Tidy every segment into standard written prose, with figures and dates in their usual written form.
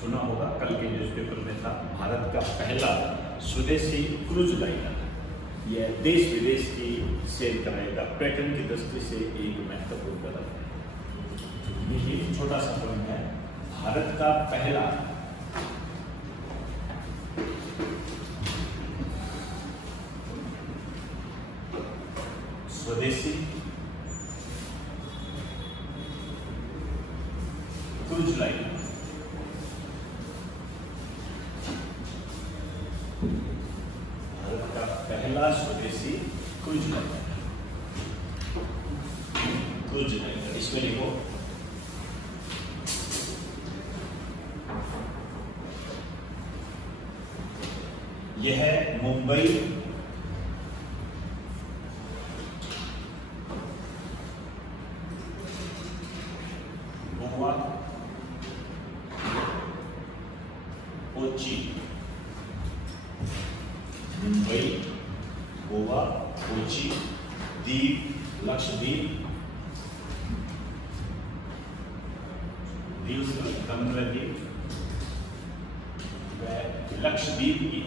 सुना होगा, कल के न्यूज़पेपर में था, भारत का पहला स्वदेशी क्रूज लाइनर यह देश विदेश की सेल कराएगा। पैटर्न की दृष्टि से एक महत्वपूर्ण कदम है। ये छोटा सा पॉइंट है, भारत का पहला स्वदेशी क्रूज लाइनर भारत का पहला स्वदेशी क्रूज लाइनर इसमें लिखो यह मुंबई गोवा कोची मुंबई गोवा कोची द्वीप लक्षद्वीप द्वीप लक्षद्वीप की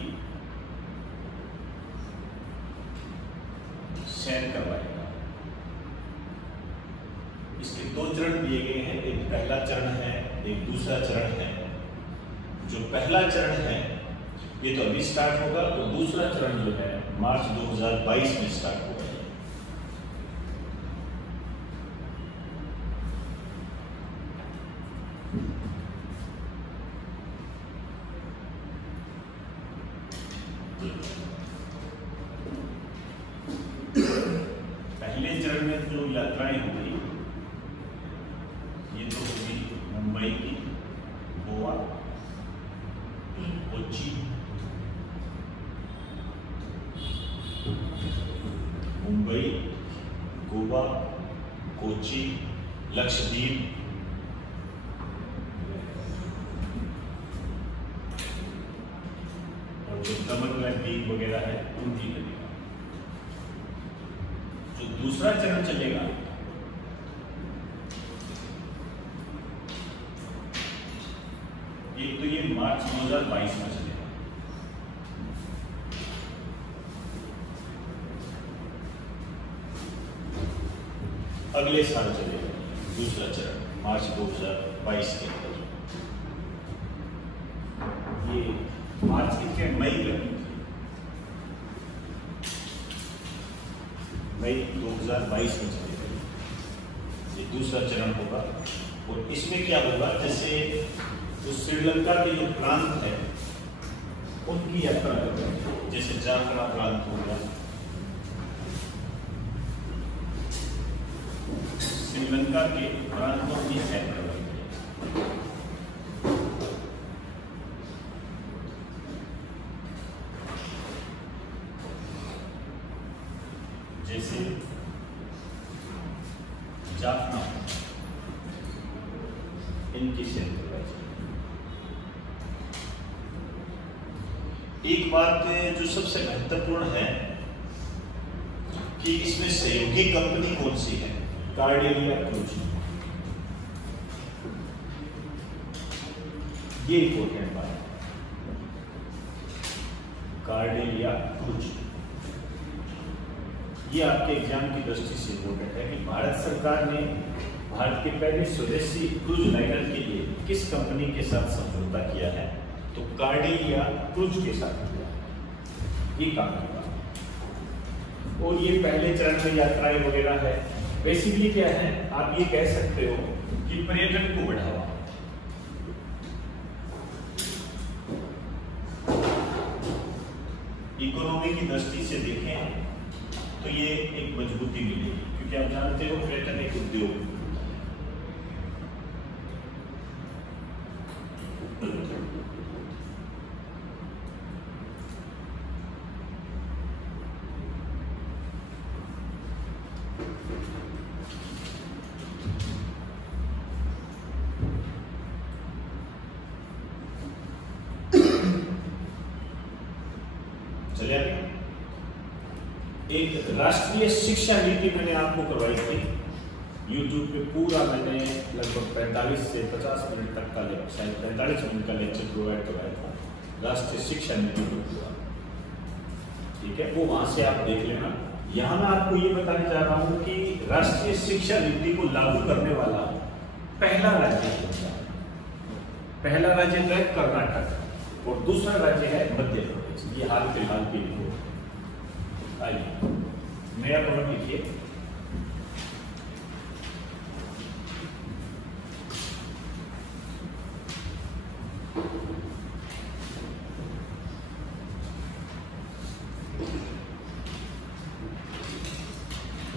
सैर करवाएगा। इसके दो चरण दिए गए हैं, एक पहला चरण है, एक दूसरा चरण है। जो पहला चरण है ये तो अभी स्टार्ट होगा, और दूसरा चरण जो है मार्च 2022 में स्टार्ट होगा। पहले चरण में जो यात्राएं होंगी ये तो होगी मुंबई की, गोवा कोची, मुंबई गोवा कोची लक्षद्वीप और जो दमन द्वीप वगैरह है उनकी लगेगा। जो दूसरा चरण चलेगा एक तो ये मार्च 2022 में चलेगा, अगले साल चलेगा दूसरा चरण मार्च 2022 के अंदर। ये मार्च के मई 2022 में चलेगा, ये दूसरा चरण होगा। और इसमें क्या होगा, जैसे जो श्रीलंका के जो प्रांत है उनकी यात्रा करेंगे, जैसे जाफरा प्रांत हो गया, श्रीलंका के प्रांतों की सैर करवाएंगे। जैसे जाफना इनकी सैर करवाई जाए। एक बात जो सबसे महत्वपूर्ण है कि इसमें सहयोगी कंपनी कौन सी है, कार्डेलिया क्रूज, ये इंपॉर्टेंट बात है। कार्डेलिया क्रूज ये आपके एग्जाम की दृष्टि से इम्पोर्टेंट है कि भारत सरकार ने भारत के पहले स्वदेशी क्रूज लाइनर के लिए किस कंपनी के साथ समझौता किया है, तो कार्डेलिया क्रूज के साथ किया है। ये काम किया और ये पहले चरण में यात्राएं वगैरह है। बेसिकली क्या है, आप ये कह सकते हो कि पर्यटन को बढ़ावा, इकोनॉमी की दृष्टि से देखें तो ये एक मजबूती मिलेगी, क्योंकि आप जानते हो पर्यटन एक उद्योग। चलिए एक राष्ट्रीय शिक्षा नीति मैंने आपको करवाई थी, यूट्यूब पे पूरा मैंने लगभग 45 से 50 मिनट तक का, शायद 45 मिनट का लेक्चर प्रोवाइड करवाया था राष्ट्रीय शिक्षा नीति को पूरा। ठीक है, वो वहां से आप देख लेना। यहाँ मैं आपको ये बताने जा रहा हूँ कि राष्ट्रीय शिक्षा नीति को लागू करने वाला पहला राज्य कौन सा है। पहला राज्य है कर्नाटक और दूसरा राज्य है मध्य प्रदेश। ये हाल फिलहाल की रिपोर्ट। आइए नया पॉइंट लिखिए।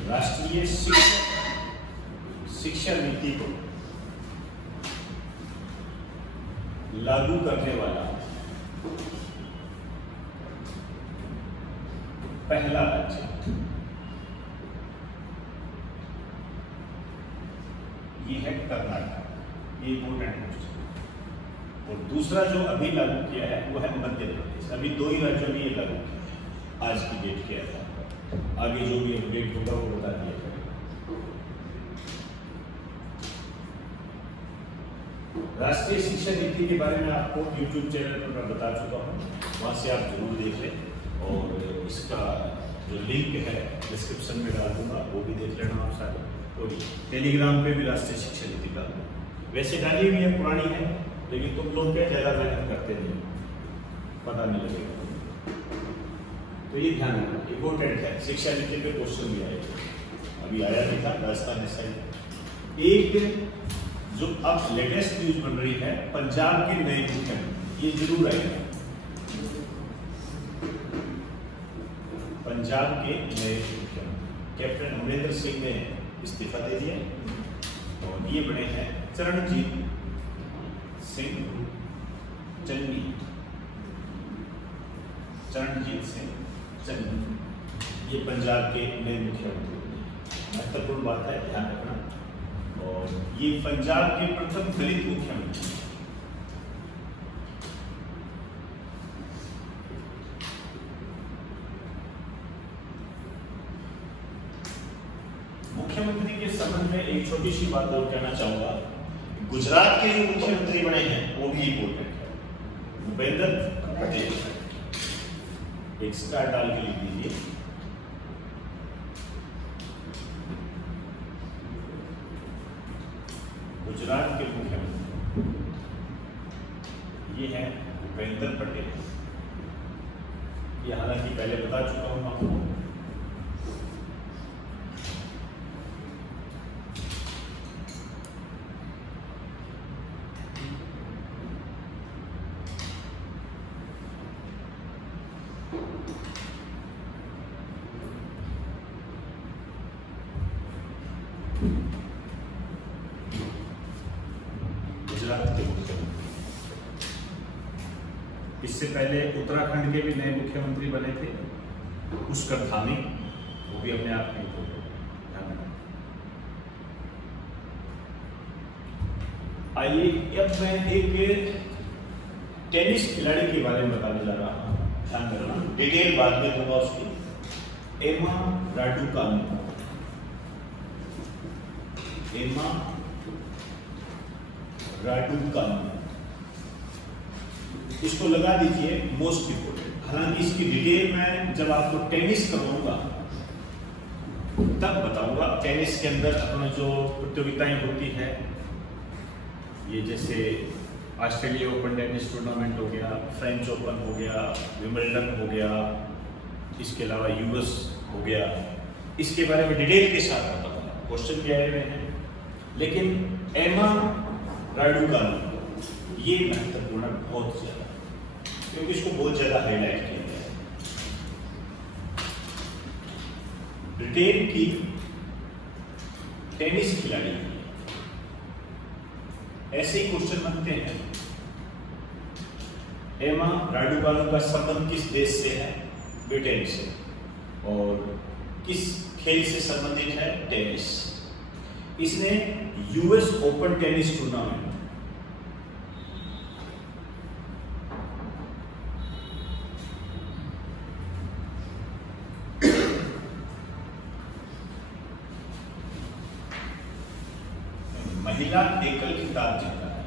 राष्ट्रीय शिक्षा नीति को लागू करने वाला पहला राज्य ये है कर्नाटक। ये इंपोर्टेंट क्वेश्चन। और दूसरा जो अभी लागू किया है वो है मध्य प्रदेश। अभी दो ही राज्यों ने ये लागू किया आज की डेट के आधार पर। आगे जो भी अपडेट होगा वो बता दिया जाएगा। राष्ट्रीय शिक्षा नीति के बारे में आपको YouTube चैनल पर मैं बता चुका हूँ, वहाँ से आप जरूर देख लें। और इसका जो लिंक है डिस्क्रिप्शन में डाल दूंगा, वो भी देख लेना आप सारे। तो टेलीग्राम पे भी राष्ट्रीय शिक्षा नीति डाल दूँ। वैसे डाली हुई है, पुरानी है, लेकिन तुम लोग क्या ज़्यादा मेहनत करते नहीं, पता नहीं लगेगा। तो ये ध्यान रखना, इम्पोर्टेंट है। शिक्षा नीति पे क्वेश्चन भी आएगा, अभी आया भी था राजस्थान ऐसा। एक जो अब लेटेस्ट न्यूज बन रही है, पंजाब के नए मुख्यमंत्री, ये जरूर आएगा। पंजाब के नए मुख्यमंत्री कैप्टन अमरिंदर सिंह ने इस्तीफा दे दिया और ये बने हैं चरणजीत सिंह चन्नी। चरणजीत सिंह चन्नी ये पंजाब के नए मुख्यमंत्री। महत्वपूर्ण बात है, ध्यान रखना। और ये पंजाब के प्रथम दलित मुख्यमंत्री। मुख्यमंत्री के संबंध में एक छोटी सी बात और कहना चाहूंगा। गुजरात के जो मुख्यमंत्री बने हैं वो भी इम्पोर्टेंट है, भूपेंद्र पटेल। एक स्टार डाल के लिख दीजिए। गुजरात के मुख्यमंत्री ये है भूपेंद्र पटेल। ये हालांकि पहले बता चुका हूं आपको। गुजरात के मुख्यमंत्री। इससे पहले उत्तराखंड के भी नए मुख्यमंत्री बने थे, पुष्कर धामी, वो भी अपने आप में ध्यान रखना। आइए अब मैं एक टेनिस खिलाड़ी के बारे में बताने जा रहा हूं, ध्यान रखना। डिटेल बाद में दूंगा उसकी। एमा राडुकानु। एमा राडुकानु, इसको लगा दीजिए मोस्ट इंपोर्टेंट। हालांकि इसकी डिटेल मैं जब आपको टेनिस करवाऊंगा तब बताऊंगा। टेनिस के अंदर अपना जो प्रतियोगिताएं होती हैं, ये जैसे ऑस्ट्रेलिया ओपन टेनिस टूर्नामेंट हो गया, फ्रेंच ओपन हो गया, विंबलडन हो गया, इसके अलावा यूएस हो गया, इसके बारे में डिटेल के साथ बताऊंगा। क्वेश्चन भी आए हुए हैं। लेकिन एमा राडुकानु ये महत्वपूर्ण है बहुत ज्यादा, क्योंकि इसको बहुत ज्यादा हाईलाइट किया गया है। ब्रिटेन की टेनिस खिलाड़ी। ऐसे ही क्वेश्चन बनते हैं। एमा राडुकानु का संबंध किस देश से है? ब्रिटेन से। और किस खेल से संबंधित है? टेनिस। इसने यूएस ओपन टेनिस टूर्नामेंट महिला एकल खिताब जीता है।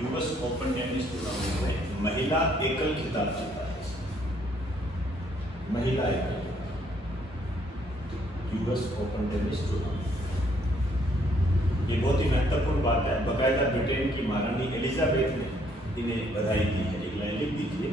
यूएस ओपन टेनिस टूर्नामेंट में महिला एकल खिताब जीता है। महिला एकल यूएस ओपन टेनिस टूर्नामेंट, ये बहुत ही महत्वपूर्ण बात है। बकायदा ब्रिटेन की महारानी एलिजाबेथ ने इन्हें बधाई दी है। एक लाइन लिख दीजिए।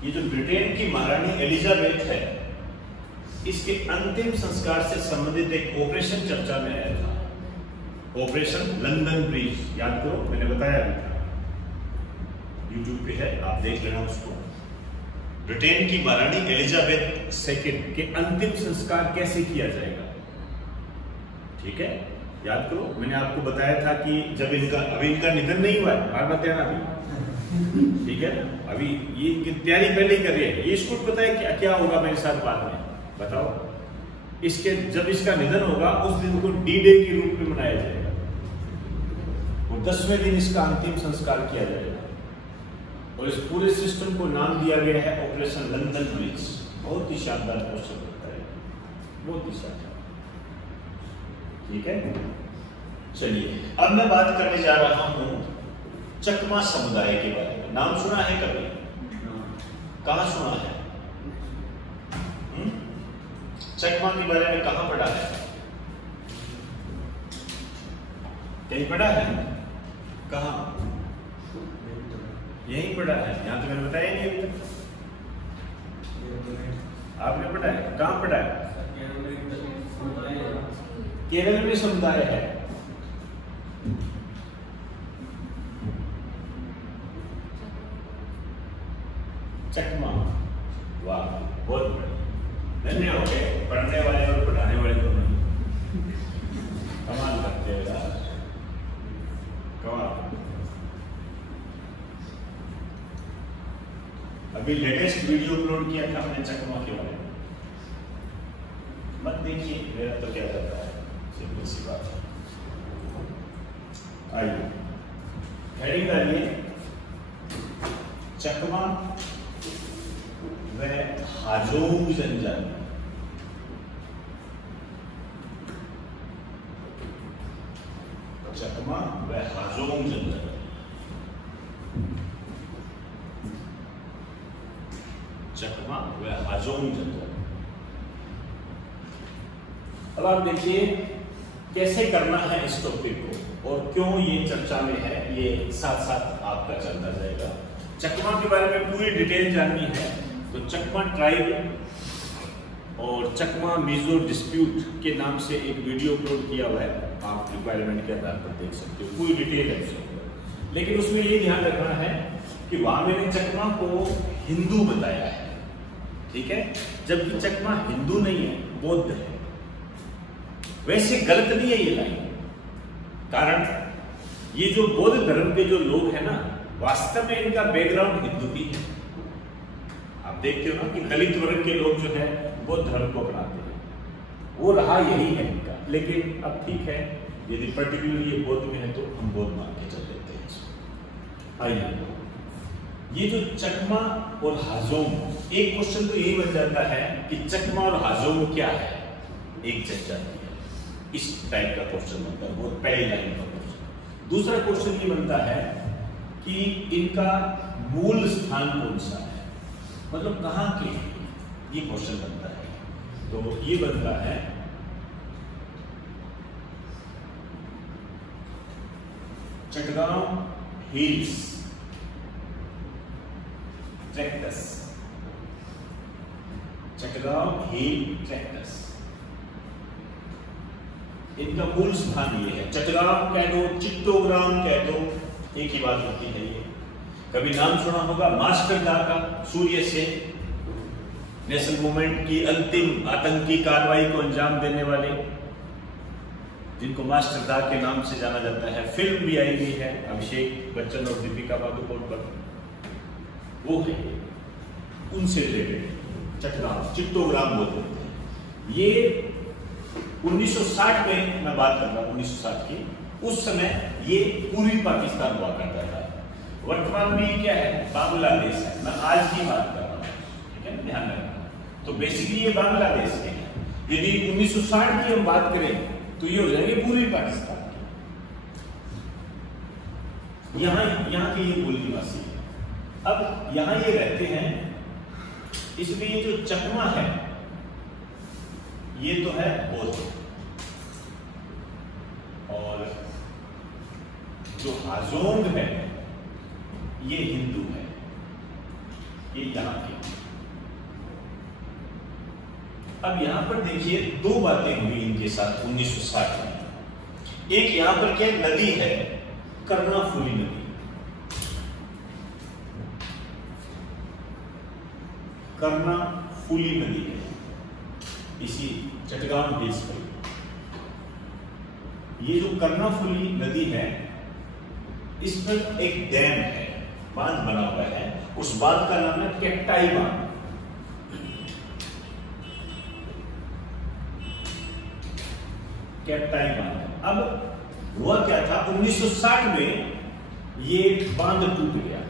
ये जो ब्रिटेन की महारानी एलिजाबेथ है, इसके अंतिम संस्कार से संबंधित एक ऑपरेशन चर्चा में आया था, ऑपरेशन लंदन ब्रिज। याद करो, मैंने बताया भी था, यूट्यूब पे है, आप देख लेना उसको। ब्रिटेन की महारानी एलिजाबेथ सेकंड के अंतिम संस्कार कैसे किया जाएगा, ठीक है, याद करो। मैंने आपको बताया था कि जब अभी इनका निधन नहीं हुआ है, बार बार देना अभी, ठीक है, अभी ये तैयारी पहले ही कर रही है। ये इसको पता है क्या क्या होगा मेरे साथ बाद में, बताओ। इसके जब इसका निधन होगा उस दिन को डी डे के रूप में मनाया जाएगा, और 10वें दिन इसका अंतिम संस्कार किया जाएगा। और इस पूरे सिस्टम को नाम दिया गया है ऑपरेशन लंदन ब्रिज। बहुत ही शानदार क्वेश्चन होता है, बहुत ही शानदार, ठीक है। चलिए अब मैं बात करने जा रहा हूं चकमा समुदाय के बारे में। नाम सुना है कभी? कहां सुना है? चकमा के बारे में कहां पढ़ा है? कहीं पढ़ा है? कहां? यहीं पढ़ा है, यहां तो मैंने बताया नहीं अभी तक। आपने पढ़ा है? कहां पढ़ा है? केरल में समुदाय है। चकमा, वाह, बहुत बढ़िया। धन्य हो गए पढ़ने वाले और पढ़ाने वाले दोनों, कमाल करते हैं यार, कमाल। अभी लेटेस्ट वीडियो अपलोड किया था हमने चकमा के बारे में, मत देखिए, मेरा तो क्या करता है, सिंपल सी बात है। आइए हेडिंग डालिए, चकमा व हाजोंग जनजाति। चकमा व हाजोंग जनजाति। चकमा व हाजोंग जनजाति। अब आप देखिए कैसे करना है इस टॉपिक को और क्यों ये चर्चा में है, ये साथ साथ आपका चलता जाएगा। चकमा के बारे में पूरी डिटेल जाननी है तो चकमा ट्राइब और चकमा मिजो डिस्प्यूट के नाम से एक वीडियो अपलोड किया हुआ है, आप रिक्वायरमेंट के आधार पर देख सकते हो, पूरी डिटेल है उसमें। लेकिन उसमें ये ध्यान रखना है कि वहां मैंने चकमा को हिंदू बताया है, ठीक है, जबकि चकमा हिंदू नहीं है, बौद्ध है। वैसे गलत नहीं है ये लाइन, कारण ये जो बौद्ध धर्म के जो लोग हैं ना, वास्तव में इनका बैकग्राउंड हिंदू ही है। आप देखते हो ना कि दलित वर्ग के लोग जो है बौद्ध धर्म को अपनाते हैं, वो रहा यही है इनका। लेकिन अब ठीक है, यदि पर्टिकुलरली ये बौद्ध में है तो हम बौद्ध मान के चल देते हैं इसको। आइए, ये जो चकमा और हाजोंग, एक क्वेश्चन तो यही बन जाता है कि चकमा और हाजोंग क्या है, एक जनजाति है, इस टाइप का क्वेश्चन बनता है, बहुत पहली लाइन का क्वेश्चन। दूसरा क्वेश्चन ये बनता है कि इनका मूल स्थान कौन सा है, मतलब कहां के, ये क्वेश्चन बनता है। तो ये बनता है चटगांव हिल्स ट्रैक्टस, चटगांव हिल ट्रैक्टस, इनका मूल स्थान ये है। चटगांव कह दो, चित्तोग्राम कह दो, एक ही बात होती है। ये कभी नाम सुना होगा मास्टर दा का, सूर्य से नेशनल मूवमेंट की अंतिम आतंकी कार्रवाई को अंजाम देने वाले, जिनको मास्टर दा के नाम से जाना जाता है। फिल्म भी आई हुई है अभिषेक बच्चन और दीपिका पादुकोण पर, वो है। उनसे रिलेटेड चट्टग्राम, चिट्टोग्राम बोलते थे। ये 1960 में मैं बात कर रहा हूं, 1960 की, उस समय ये पूर्वी पाकिस्तान हुआ करता था। वर्तमान में ये क्या है, बांग्लादेश है। मैं आज की बात कर रहा हूँ, ठीक है, ध्यान रखना। तो बेसिकली ये बांग्लादेश है। यदि 1960 की हम बात करें तो ये हो जाएंगे पूर्वी पाकिस्तान। यहाँ के ये मूल निवासी है। अब यहाँ ये रहते हैं, इसमें ये जो चकमा है ये तो है बौद्ध, और जो हाजोंग है ये हिंदू है। ये यहाँ के। अब यहां पर देखिए दो बातें हुई इनके साथ 1960 में। एक यहां पर क्या नदी है, कर्णाफुली नदी। कर्णाफुली नदी है इसी चट्टग्राम हिल्स पर। ये जो कर्णाफुली नदी है इस पर एक डैम है, बांध बना हुआ है। उस बांध का नाम है केप्टाई बांध। केप्टाई बांध। अब हुआ क्या था, 1960 में ये बांध टूट गया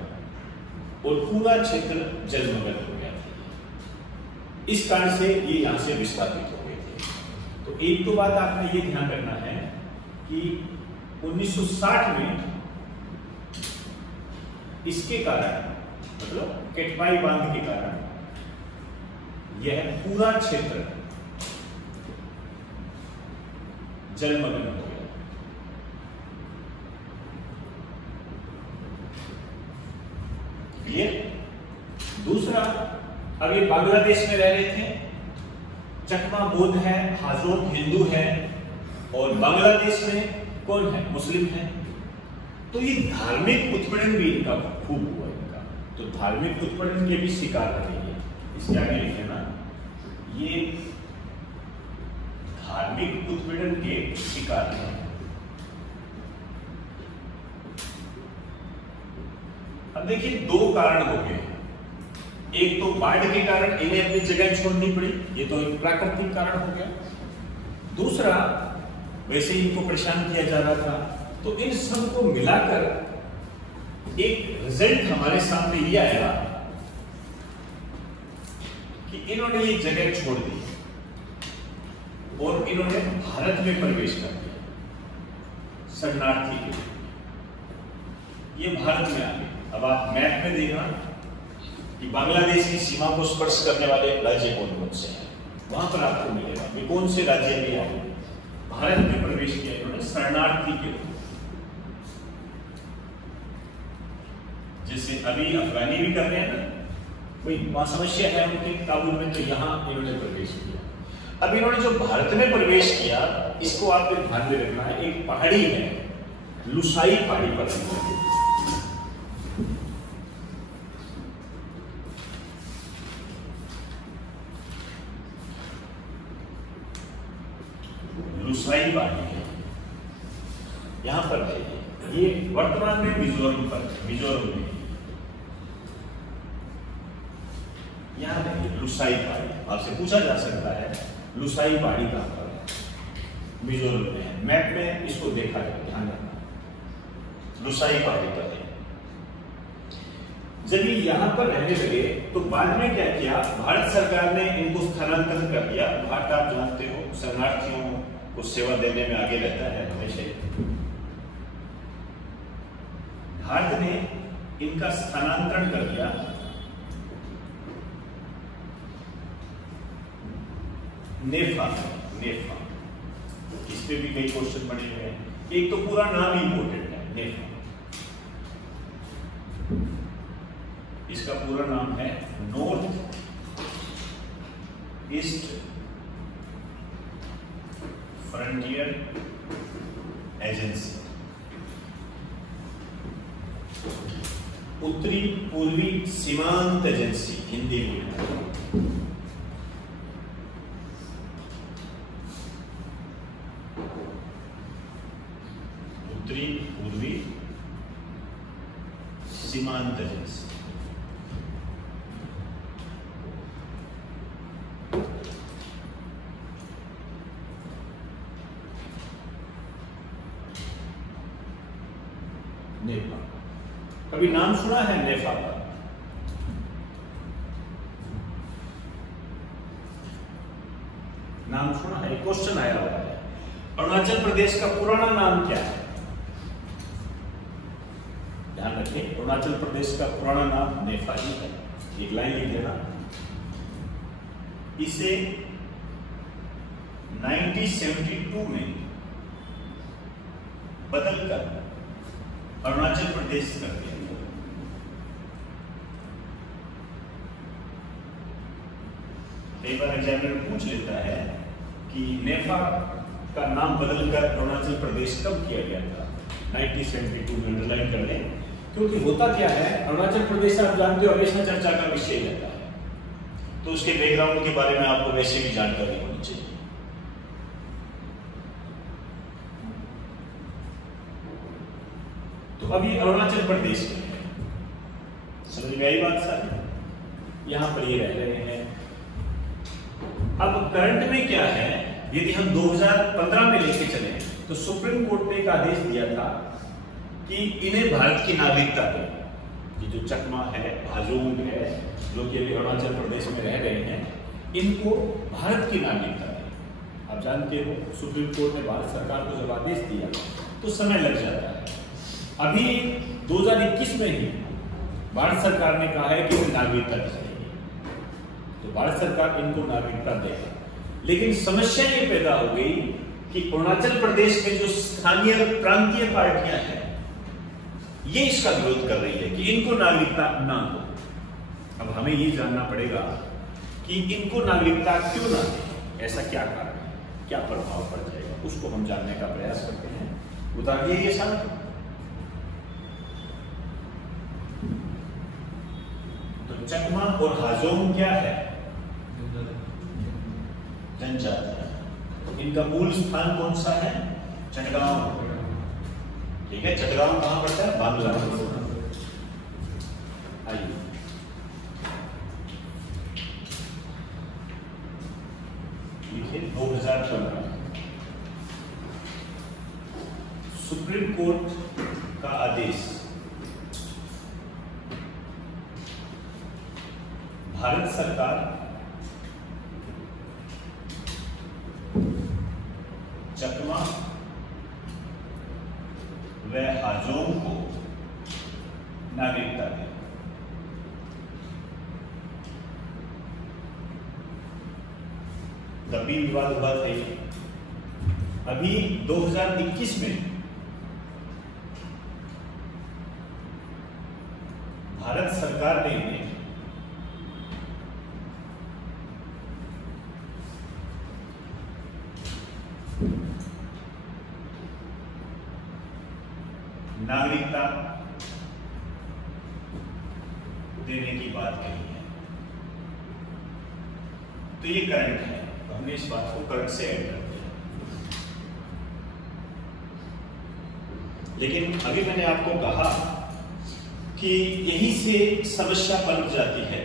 और पूरा क्षेत्र जलमग्न हो गया था। इस कारण से ये यहां से विस्थापित हो गए थे। तो एक तो बात आपने ये ध्यान रखना है कि 1960 में इसके कारण, मतलब केटपाई बांध के कारण यह पूरा क्षेत्र जलमग्न हो गया। ये दूसरा, अब ये बांग्लादेश में रह रहे थे, चकमा बौद्ध है, हाजोंग हिंदू है, और बांग्लादेश में कौन है, मुस्लिम है। तो ये धार्मिक उत्पीड़न भी इनका खूब हुआ इनका। तो धार्मिक उत्पीड़न के भी शिकार रहे हैं। इसके आगे लिखे ना, ये धार्मिक उत्पीड़न के शिकार हैं। अब देखिए दो कारण हो गए। एक तो बाढ़ के कारण इन्हें अपनी जगह छोड़नी पड़ी, ये तो एक प्राकृतिक कारण हो गया। दूसरा, वैसे ही इनको परेशान किया जा रहा था, तो इन सब को मिलाकर एक रिजल्ट हमारे सामने ये आया कि इन्होंने ये जगह छोड़ दी और इन्होंने भारत में प्रवेश कर दिया शरणार्थी के लिए। ये भारत में आ गए। अब आप मैप में देखना कि बांग्लादेश की सीमा को स्पर्श करने वाले राज्य कौन कौन से हैं, वहां पर आपको मिलेगा कि कौन से राज्य में आए भारत में प्रवेश किया इन्होंने शरणार्थी के रूप। जैसे अभी अफगानी भी कर रहे हैं ना, कोई वहां समस्या है उनके काबुल में, तो यहां इन्होंने प्रवेश किया। अब इन्होंने जो भारत में प्रवेश किया, इसको आपको ध्यान में रखना है। एक पहाड़ी है, लुसाई पहाड़ी पर लुसाई पहाड़ी है, यहां पर है। ये वर्तमान में मिजोरम पर, मिजोरम में यहां है लुसाई पहाड़ी। आपसे पूछा जा सकता है लुसाई पहाड़ी कहां पर है, मिजोरम में है। मैप में इसको देखा जाए, ध्यान रखना, लुसाई पहाड़ी पर है। जब ये यहां पर रहने लगे तो बाद में क्या किया, भारत सरकार ने इनको स्थानांतरित कर दिया। भारत आप जानते हो शरणार्थियों को सेवा देने में आगे रहता है हमेशा। भारत ने इनका स्थानांतरण कर दिया नेफा। नेफा, इस पे भी कई क्वेश्चन बने हुए हैं। एक तो पूरा नाम ही इंपोर्टेंट है, नेफा। इसका पूरा नाम है नॉर्थ ईस्ट फ्रंटियर एजेंसी, उत्तरी पूर्वी सीमांत एजेंसी हिंदी में। उत्तरी पूर्वी सीमांत एजेंसी। कभी नाम सुना है नेफा का? नाम सुना है? क्वेश्चन आया हुआ है। अरुणाचल प्रदेश का पुराना नाम क्या है? ध्यान रखें, अरुणाचल प्रदेश का पुराना नाम नेफा ही है। एक लाइन लिख देना। इसे 1972 में बदलकर अरुणाचल प्रदेश कर दिया गया। कई बार एग्जामिनर पूछ लेता है कि नेफा का नाम बदलकर अरुणाचल प्रदेश कब किया गया था? 1972 में। अंडरलाइन कर लें, क्योंकि होता क्या है, अरुणाचल प्रदेश आप जानते हो हमेशा चर्चा का विषय रहता है, तो उसके बैकग्राउंड के बारे में आपको वैसे भी जानकारी होनी चाहिए। तो अभी अरुणाचल प्रदेश में है, समझ में आई बात सारी? यहां पर ये रह रहे हैं। अब करंट में क्या है, यदि हम 2015 में लेके चले तो सुप्रीम कोर्ट ने एक आदेश दिया था कि इन्हें भारत की नागरिकता दें। ये जो चकमा है, हाजोंग है, जो कि अभी अरुणाचल प्रदेश में रह रहे हैं, इनको भारत की नागरिकता दें। आप जानते हो सुप्रीम कोर्ट ने भारत सरकार को जब आदेश दिया तो समय लग जाता है। अभी 2021 में ही भारत सरकार ने कहा है कि इन्हें नागरिकता दी जाएगी, तो भारत सरकार इनको नागरिकता देगा। लेकिन समस्या ये पैदा हो गई कि अरुणाचल प्रदेश में जो स्थानीय प्रांतीय पार्टियां हैं, ये इसका विरोध कर रही है कि इनको नागरिकता ना दो। अब हमें ये जानना पड़ेगा कि इनको नागरिकता क्यों ना दे, ऐसा क्या कारण है, क्या प्रभाव पड़ जाएगा, उसको हम जानने का प्रयास करते हैं। बताइए ये सब। तो चकमा और हाजोंग क्या है? जनजाति। इनका मूल स्थान कौन सा है? चटगांव। ठीक है, चटगांव कहां पड़ता है? बांग्लादेश। आइए, देखिए 2015 सुप्रीम कोर्ट का आदेश, भारत सरकार चकमा व हाजोंग को नागरिकता दे। तभी विवाद हुआ था। अभी 2021 में भारत सरकार ने इन्हें नागरिकता देने की बात कही है। तो ये करंट है, तो हमने इस बात को करंट से ऐड कर दिया। लेकिन अभी मैंने आपको कहा कि यहीं से समस्या पनप जाती है।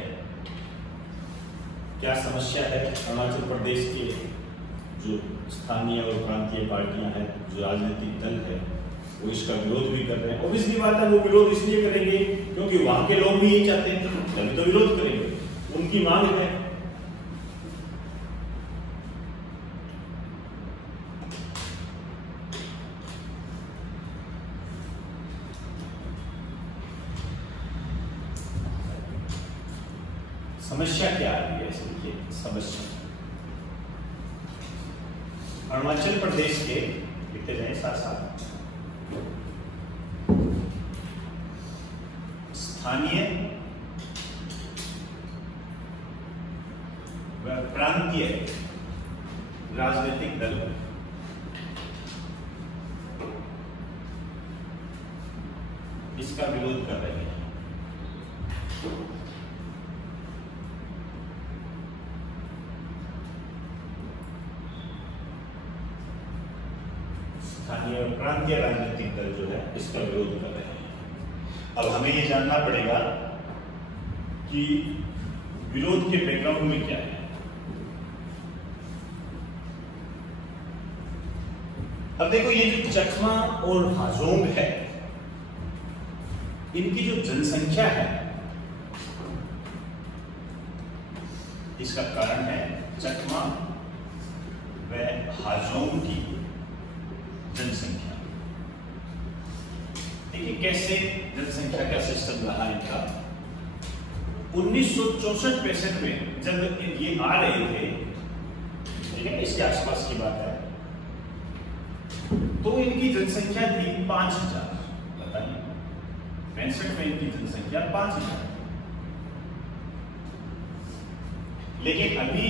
क्या समस्या है? अरुणाचल प्रदेश के जो स्थानीय और प्रांतीय पार्टियां हैं, जो राजनीतिक दल है, वो इसका विरोध भी कर रहे हैं। ऑब्वियसली बात है, वो विरोध इसलिए करेंगे क्योंकि वहां के लोग भी यही चाहते हैं, तभी तो विरोध करेंगे, उनकी मांग है। समस्या क्या आ रही है? देखिए समस्या अरुणाचल प्रदेश के, लिखते जाए साथ साथ, स्थानीय व प्रांतीय राजनीतिक दल इसका विरोध कर रहे हैं। स्थानीय और प्रांतीय राजनीतिक दल जो है इसका विरोध कर रहे हैं। अब हमें ये जानना पड़ेगा कि विरोध के बैकग्राउंड में क्या है। अब देखो, ये जो चकमा और हाजोंग है, इनकी जो जनसंख्या है इसका कारण है चकमा व हाजोंग की जनसंख्या। देखिए कैसे जनसंख्या का सिस्टम रहा इनका। 1964-65 में जब ये आ रहे थे, ठीक है, इसके आसपास की बात है, तो इनकी जनसंख्या थी 5000। बताइए 65 में इनकी जनसंख्या 5000। लेकिन अभी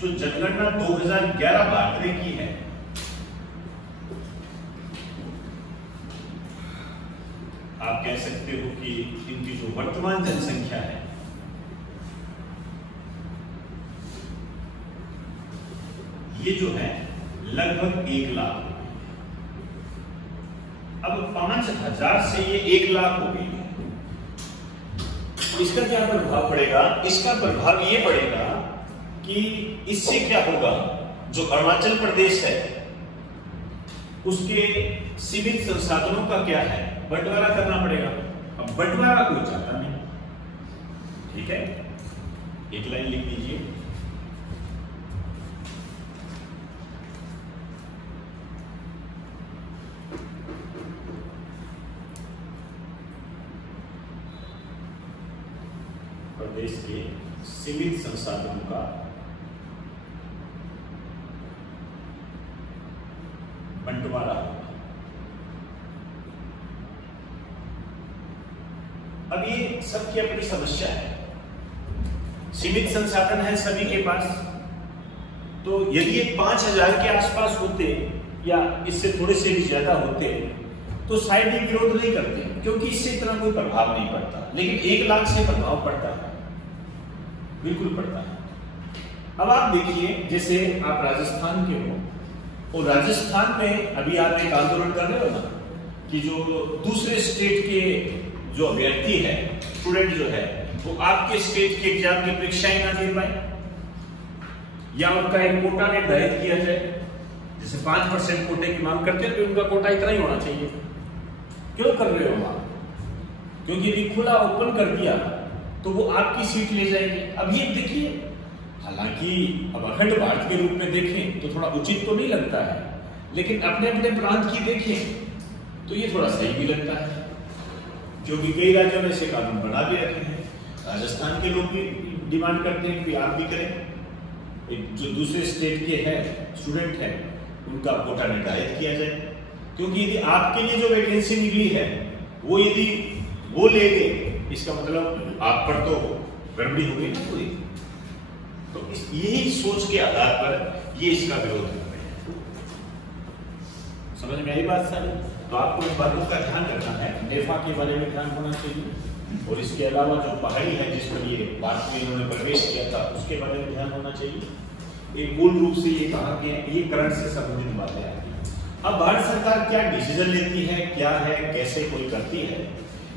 जो जनगणना 2011-12 की है, आप कह सकते हो कि इनकी जो वर्तमान जनसंख्या है ये जो है लगभग 1 लाख। अब 5000 से ये 1 लाख हो गई है। इसका क्या प्रभाव पड़ेगा? इसका प्रभाव ये पड़ेगा कि इससे क्या होगा, जो अरुणाचल प्रदेश है उसके सीमित संसाधनों का क्या है, बंटवारा करना पड़ेगा। अब बंटवारा कोई चाहता नहीं, ठीक है, एक लाइन लिख दीजिए। प्रदेश के सीमित संसाधनों का बंटवारा होगा। अब ये सबकी अपनी समस्या है। सीमित संसाधन है सभी के पास, तो यदि ये 5000 के आसपास होते या इससे थोड़े से भी ज्यादा होते तो शायद ये विरोध नहीं करते, क्योंकि इससे इतना कोई प्रभाव नहीं पड़ता। लेकिन 1 लाख से प्रभाव पड़ता है, बिल्कुल पड़ता है। अब आप देखिए, जैसे आप राजस्थान के हो और राजस्थान में अभी आप एक आंदोलन कर रहे हो ना कि जो दूसरे स्टेट के जो अभ्यर्थी है, स्टूडेंट जो है, वो आपके स्टेट के एग्जाम की परीक्षाएं ना दे पाए या उनका एक कोटा निर्धारित किया जाए। जैसे 5% कोटे की मांग करते हैं तो उनका कोटा इतना ही होना चाहिए। क्यों कर रहे हो आप? क्योंकि यदि खुला ओपन कर दिया तो वो आपकी सीट ले जाएंगे। अब ये देखिए, हालांकि अब अखंड भारत के रूप में देखें तो थोड़ा उचित तो नहीं लगता है, लेकिन अपने अपने प्रांत की देखें तो ये थोड़ा सही भी लगता है, क्योंकि कई राज्यों में से कानून बना भी रखे हैं। राजस्थान के लोग भी डिमांड करते हैं कि आप भी करें, एक जो दूसरे स्टेट के हैं स्टूडेंट हैं उनका कोटा निर्धारित किया जाए। क्योंकि यदि आपके लिए जो वैकेंसी निकली है वो यदि वो ले गए, इसका मतलब आप पर तो गड़बड़ी हो गई ना पूरी। तो यही सोच के आधार पर ये इसका विरोध कर रहे हैं। समझ में आई बात सारी? तो आपको इन बातों का ध्यान रखना है। नेफा के बारे में ध्यान होना चाहिए, और इसके अलावा जो पहाड़ी है जिस पर ये भारत में इन्होंने प्रवेश किया था उसके बारे में ध्यान होना चाहिए। एक मूल रूप से ये कहा कि ये करंट से संबंधित बातें आती हैं। अब भारत सरकार क्या डिसीजन लेती है, क्या है, कैसे कोई करती है,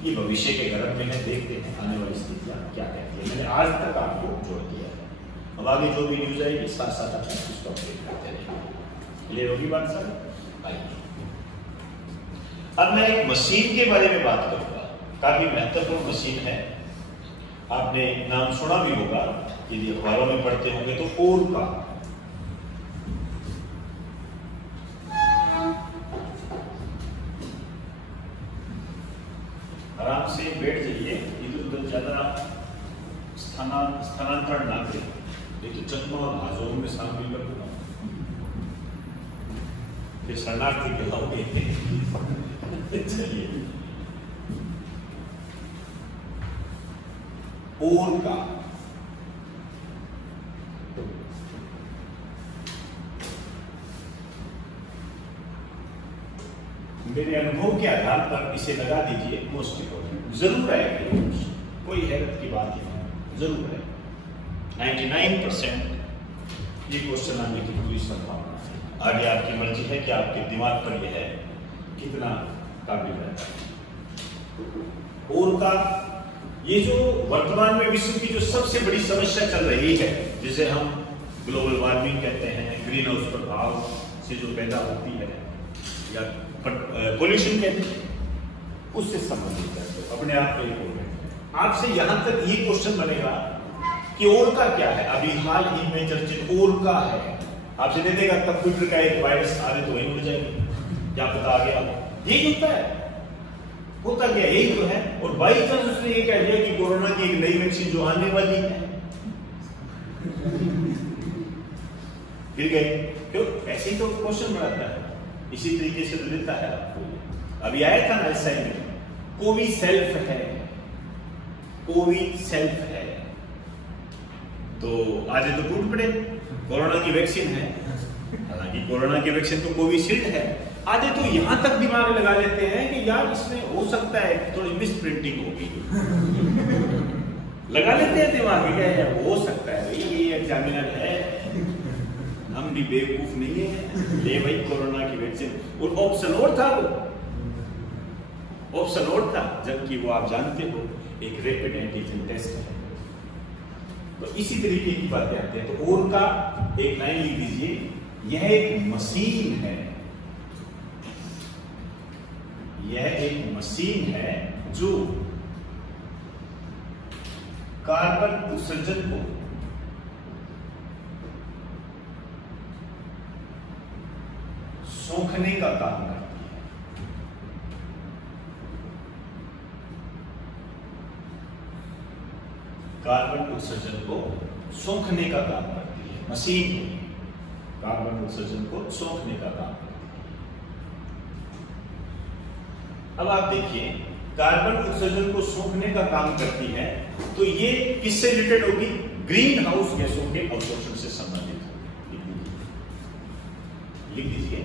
ये भविष्य के गर्भ में है। देखते हैं आने वाली स्थितियां क्या कहती है। मैंने आज तक आपको जोड़ दिया है, अब आगे जो भी न्यूज आएगी साथ साथ आप उसको अपडेट करते रहेंगे। क्लियर होगी बात सर? आइए अब मैं एक मशीन के बारे में बात करूंगा, काफी महत्वपूर्ण मशीन है। आपने नाम सुना भी होगा, यदि अखबारों में पढ़ते होंगे तो ओर का। आराम से बैठ जाइए, इधर उधर ज्यादा स्थानांतरण ना करें। ये तो चकमा और हाजोंग में शामिल कर दूंगा, फिर शरणार्थी कहलाओगे। चलिए, ओर का मेरे अनुभव के आधार पर इसे लगा दीजिए मोस्ट इंपोर्टेंट। जरूर आएगा, कोई हैरत की बात नहीं, जरूर है। 99% ये क्वेश्चन आने की पूरी संभावना है। आगे आपकी मर्जी है कि आपके दिमाग पर यह है कितना काबिल रहता है। और का ये जो वर्तमान में विश्व की जो सबसे बड़ी समस्या चल रही है, जिसे हम ग्लोबल वार्मिंग कहते हैं, ग्रीन हाउस प्रभाव से जो पैदा होती है, या पोल्यूशन कहते हैं, उससे संबंधित है, तो अपने आप में इम्पोर्टेंट। आपसे यहां तक ये क्वेश्चन बनेगा कि और का क्या है, अभी हाल ही में चर्चित और का है, आपसे दे देगा कंप्यूटर का एक वायरस आने तो वही उड़ जाएगी, क्या पता आ गया। यही होता क्या, यही तो है। और बाई चांस उसने ये कह दिया कि कोरोना की एक नई वैक्सीन जो आने वाली है, फिर गए क्यों, ऐसे ही तो क्वेश्चन बनाता है, इसी तरीके से तो देता है आपको। अभी आया था ना असाइनमेंट, कोवी सेल्फ है, कोवी सेल्फ है, तो आज तो टूट पड़े, कोरोना की वैक्सीन है, हालांकि कोरोना की वैक्सीन तो कोविशील्ड है। आधे तो यहां तक दिमाग लगा लेते हैं कि यार इसमें हो सकता है थोड़ी मिस प्रिंटिंग होगी, लगा लेते हैं दिमाग, क्या है हो सकता है भाई, ये एग्जामिनर है, हम भी बेवकूफ नहीं है, ले भाई कोरोना की वैक्सीन। और ऑप्शन और था, वो ऑप्शन और था, जबकि वो आप जानते हो एक रैपिड एंटीजन टेस्ट है। तो इसी तरीके की बातें आती हैं। तो और का एक लाइन लिख दीजिए, यह एक मशीन है, यह एक मशीन है जो कार्बन उत्सर्जन को सोखने का काम करती है। कार्बन उत्सर्जन को सोखने का काम करती है, मशीन कार्बन उत्सर्जन को सोखने का काम करती है। अब आप देखिए, कार्बन उत्सर्जन को सोखने का काम करती है, तो ये किससे रिलेटेड होगी, ग्रीन हाउस गैसों के अवशोषण से संबंधित होगी। लिख दीजिए,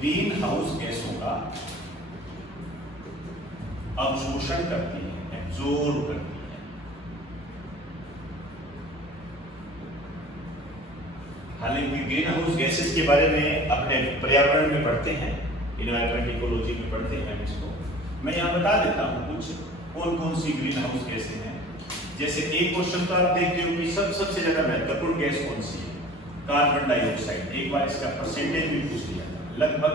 ग्रीन हाउस गैसों का अवशोषण करती है, एब्जॉर्ब करती है। हालांकि ग्रीन हाउस गैसेस के बारे में अपने पर्यावरण में पढ़ते हैं, इन्वायरमेंट इकोलॉजी में पढ़ते हैं इसको, मैं यहाँ बता देता हूँ कुछ कौन कौन सी ग्रीन हाउस गैसें हैं। जैसे एक क्वेश्चन तो आप देखते हो कि सबसे ज्यादा महत्वपूर्ण गैस कौन सी है, कार्बन डाइऑक्साइड। एक बार इसका परसेंटेज भी पूछ लिया, लगभग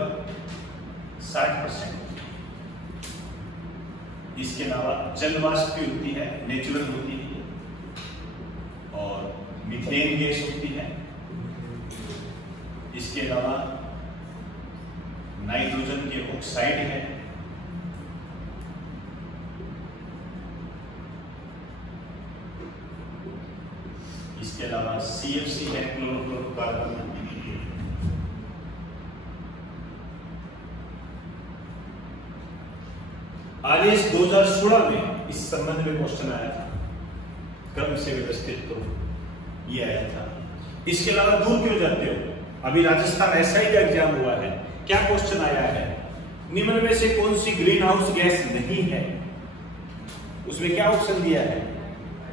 60%। इसके अलावा जल वाष्प की होती है, नेचुरल होती है, और मीथेन गैस होती है। इसके अलावा नाइट्रोजन के ऑक्साइड है, इसके अलावा CFC है, क्लोरोफ्लोरोकार्बन। आदेश 2016 में इस संबंध में क्वेश्चन आया था, क्रम से व्यवस्थित करो, ये आया था। इसके अलावा दूर क्यों जाते हो, अभी राजस्थान SI का एग्जाम हुआ है, क्या क्वेश्चन आया है, निम्न में से कौन सी ग्रीन हाउस गैस नहीं है, उसमें क्या ऑप्शन दिया है,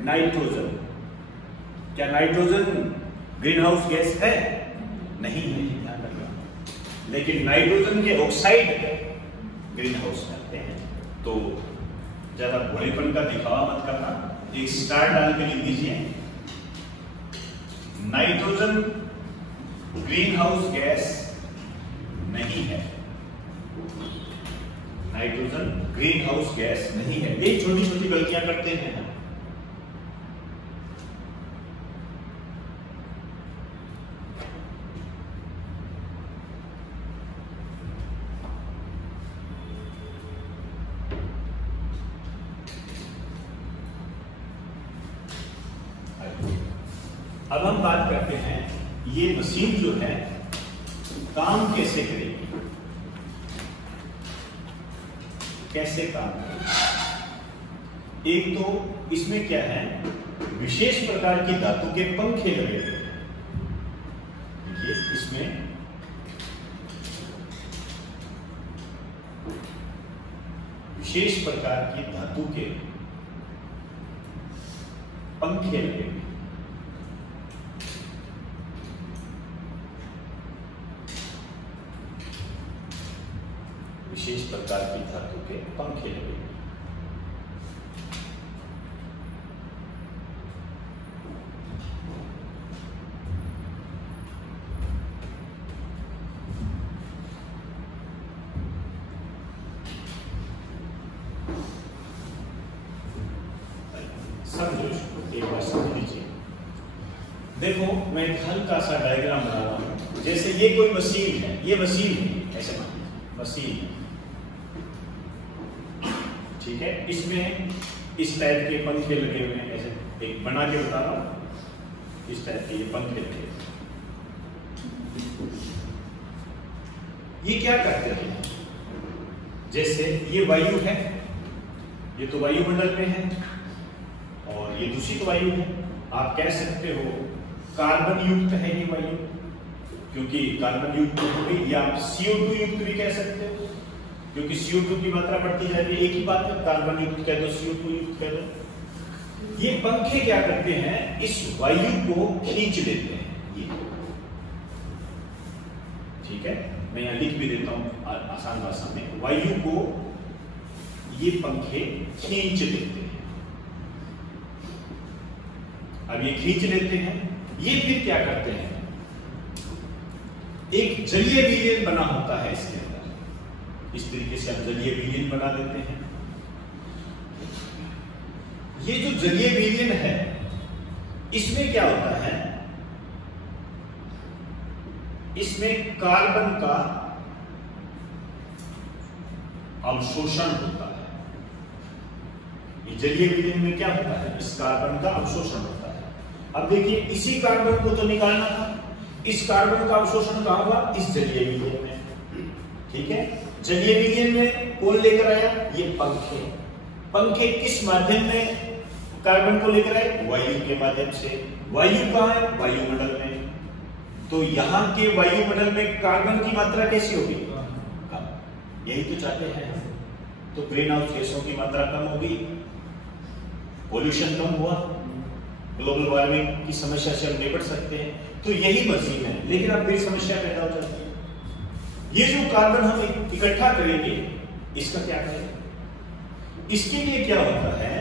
नाइट्रोजन। क्या नाइट्रोजन ग्रीन हाउस गैस है, नहीं है, ध्यान रखना। लेकिन नाइट्रोजन के ऑक्साइड ग्रीन हाउस में आते हैं। तो ज्यादा भोलेपन का दिखावा मत करना, एक स्टार डाल के लिख दीजिए, नाइट्रोजन ग्रीन हाउस गैस नहीं है, नाइट्रोजन ग्रीन हाउस गैस नहीं है। ये छोटी छोटी गलतियां करते हैं। अब हम बात करते हैं, ये मशीन जो है काम कैसे करेगी, कैसे काम करेगी। एक तो इसमें क्या है, विशेष प्रकार की धातु के पंखे लगे हुए हैं। देखिए इसमें विशेष प्रकार की धातु के पंखे लगे हुए हैं। विशेष प्रकार की धातु के पंखे लगे। एक बार समझ लीजिए। देखो मैं एक हल्का सा डायग्राम बना रहा हूं। जैसे ये कोई मशीन है, ये मशीन है, ऐसे मान लीजिए मशीन है, ठीक है। इसमें इस टाइप के पंखे लगे हुए हैं, ऐसे एक बना के बता रहा हूं, इस टाइप के ये पंखे लगे। ये क्या करते हैं, जैसे ये वायु है, ये तो वायुमंडल में है, और ये दूषित वायु है। आप कह सकते हो कार्बन युक्त है ये वायु, क्योंकि कार्बन युक्त हो गई, या आप CO2 युक्त भी कह सकते हो, क्योंकि CO2 की मात्रा बढ़ती जा रही है। एक ही बात है, कार्बन युक्त कह दो, CO2 युक्त कह दो। ये पंखे क्या करते हैं, इस वायु को खींच लेते हैं, ये ठीक है। मैं यहां लिख भी देता हूं आसान भाषा में, वायु को ये पंखे खींच लेते हैं। अब ये खींच लेते हैं, ये फिर क्या करते हैं, एक जलीय विलयन बना होता है इसके अंदर, इस तरीके से हम जलीय विलयन बना देते हैं। ये जो जलीय विलयन है, इसमें क्या होता है, इसमें कार्बन का अवशोषण होता है। ये जलीय विलयन में क्या होता है, इस कार्बन का अवशोषण होता है। अब देखिए इसी कार्बन को तो निकालना था, इस कार्बन का अवशोषण कहां हुआ, इस जलीय विलयन में, ठीक है। जलीय विलयन में कौन लेकर आया, ये पंखे। पंखे किस माध्यम में कार्बन को लेकर आए, वायु के माध्यम से। वायु कहां है, वायुमंडल में। तो यहां के वायुमंडल में कार्बन की मात्रा कैसी होगी, कम। यही तो चाहते हैं हम। तो ग्रीन हाउस गैसों की मात्रा कम होगी, पोल्यूशन कम हुआ, ग्लोबल वार्मिंग की समस्या से हम निपट सकते हैं। तो यही मशीन है, लेकिन अब फिर समस्या पैदा हो जाती है। ये जो कार्बन हम इकट्ठा करेंगे, इसका क्या करेंगे, इसके लिए क्या होता है,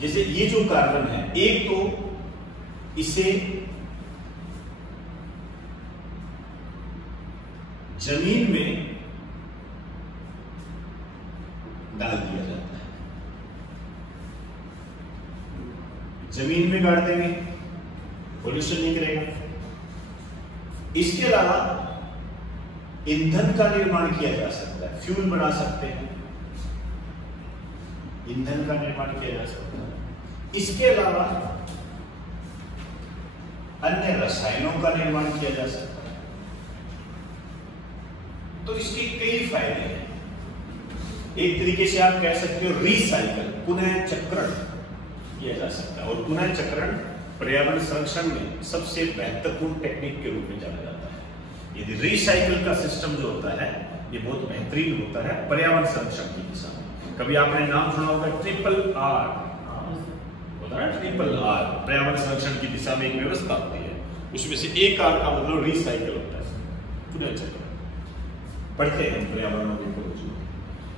जैसे ये जो कार्बन है, एक तो इसे जमीन में डाल दिया जाता है, जमीन में गाड़ देंगे, पोल्यूशन नहीं करेगा। इसके अलावा ईंधन का निर्माण किया जा सकता है, फ्यूल बना सकते हैं, ईंधन का निर्माण किया जा सकता है। इसके अलावा अन्य रसायनों का निर्माण किया जा सकता है। तो इसके कई फायदे हैं। एक तरीके से आप कह सकते हो रिसाइकल, पुनः चक्रण किया जा सकता है, और पुनः चक्रण पर्यावरण संरक्षण में सबसे महत्वपूर्ण टेक्निक के रूप में जाना जाता है। यदि रिसाइकल का सिस्टम जो होता है, ये बहुत बेहतरीन होता है पर्यावरण संरक्षण की दिशा में। कभी आपने नाम सुना होगा RRR, RRR, पर्यावरण संरक्षण की दिशा में एक व्यवस्था होती है, उसमें से एक R का मतलब रिसाइकल होता है, पुनः चक्रण। पढ़ते हैं पर्यावरण को,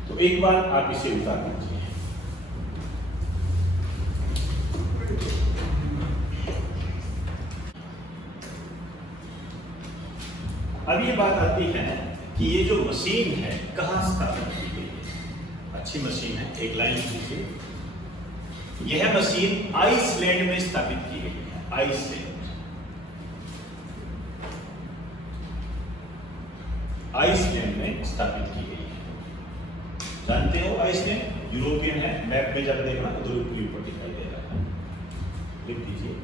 तो एक बार आप इसे उतार दीजिए। अब ये बात आती है कि ये जो मशीन है कहां स्थापित की गई है। अच्छी मशीन है, एक लाइन लीजिए। यह मशीन आइसलैंड में स्थापित की गई है, आइसलैंड। आइसलैंड में स्थापित की गई है। जानते हो आइसलैंड यूरोपियन है, मैप में जब देखना उधर ऊपर दिखाई दे रहा है, लिख दीजिए।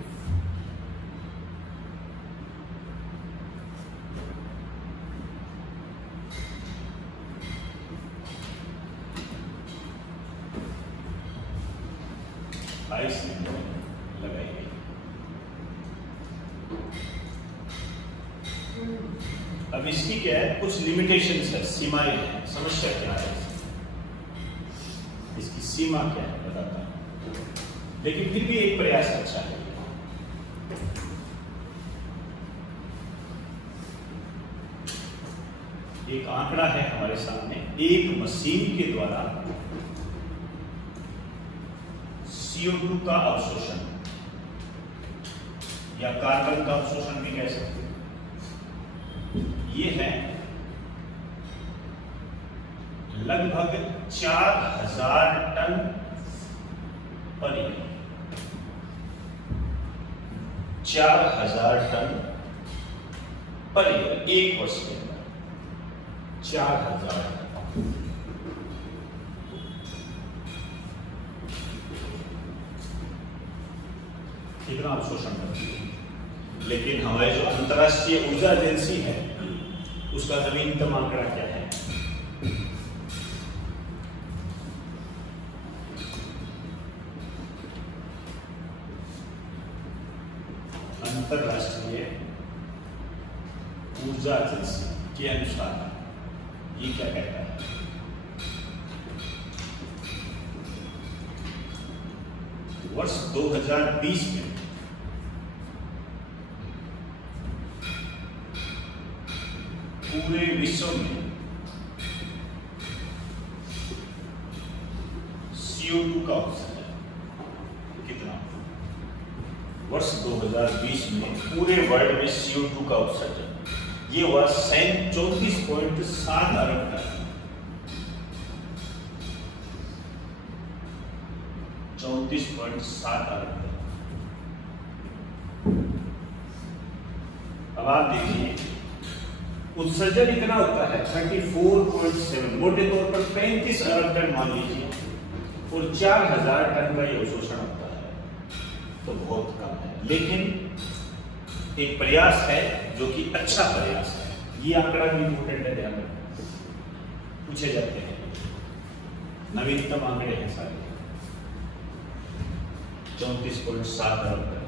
आइसलैंड लगाई गई। अब इसकी क्या है, कुछ लिमिटेशंस है, सीमाएं हैं। समस्या क्या है, इसकी सीमा क्या है बताता हूं, लेकिन फिर भी एक प्रयास अच्छा है। एक आंकड़ा है हमारे सामने, एक मशीन के द्वारा CO2 का अवशोषण या कार्बन का अवशोषण भी कह सकते हैं, ये है लगभग 4000 ton per year. 4,000 ton per year, एक वर्ष के अंदर 4,000 टन। कितना अवशोषण करती है। लेकिन हमारे जो अंतर्राष्ट्रीय ऊर्जा एजेंसी है उसका नवीनतम आंकड़ा क्या है? अंतर्राष्ट्रीय ऊर्जा एजेंसी के अनुसार ये क्या कहता है? वर्ष 2020 में पूरे विश्व में CO2 का उत्सर्जन कितना? वर्ष 2020 में पूरे वर्ल्ड में CO2 का उत्सर्जन ये हुआ 34.7 अरब टन। 34.7 अरब टन। अब आप देखिए उत्सर्जन इतना होता है 34.7, मोटे तौर पर 35 अरब टन मान लीजिए, और 4,000 टन का ये अवशोषण होता है, तो बहुत कम है। लेकिन एक प्रयास है जो कि अच्छा प्रयास है। ये आंकड़ा भी इंपोर्टेंट है, ध्यान रखना, पूछे जाते हैं, नवीनतम आंकड़े हैं सारे। 34.7 अरब टन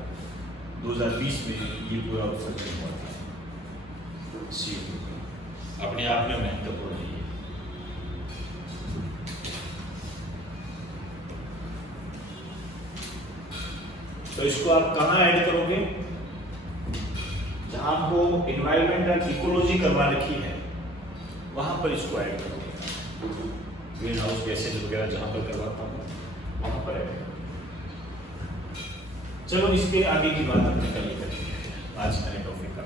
2020 में ये पूरा उत्सर्जन हुआ था। CO2 अपने आप में महत्वपूर्ण है। तो इसको आप कहां ऐड करोगे? जहां आपको एनवायरमेंट एंड इकोलॉजी करवा रखी है वहां पर इसको ऐड करोगे। ग्रीन हाउस गैसेज वगैरह जहां पर करवाता हूं वहां पर ऐड करोगे। चलो इसके आगे की बात अपने कल करेंगे। आज मैंने टॉपिक का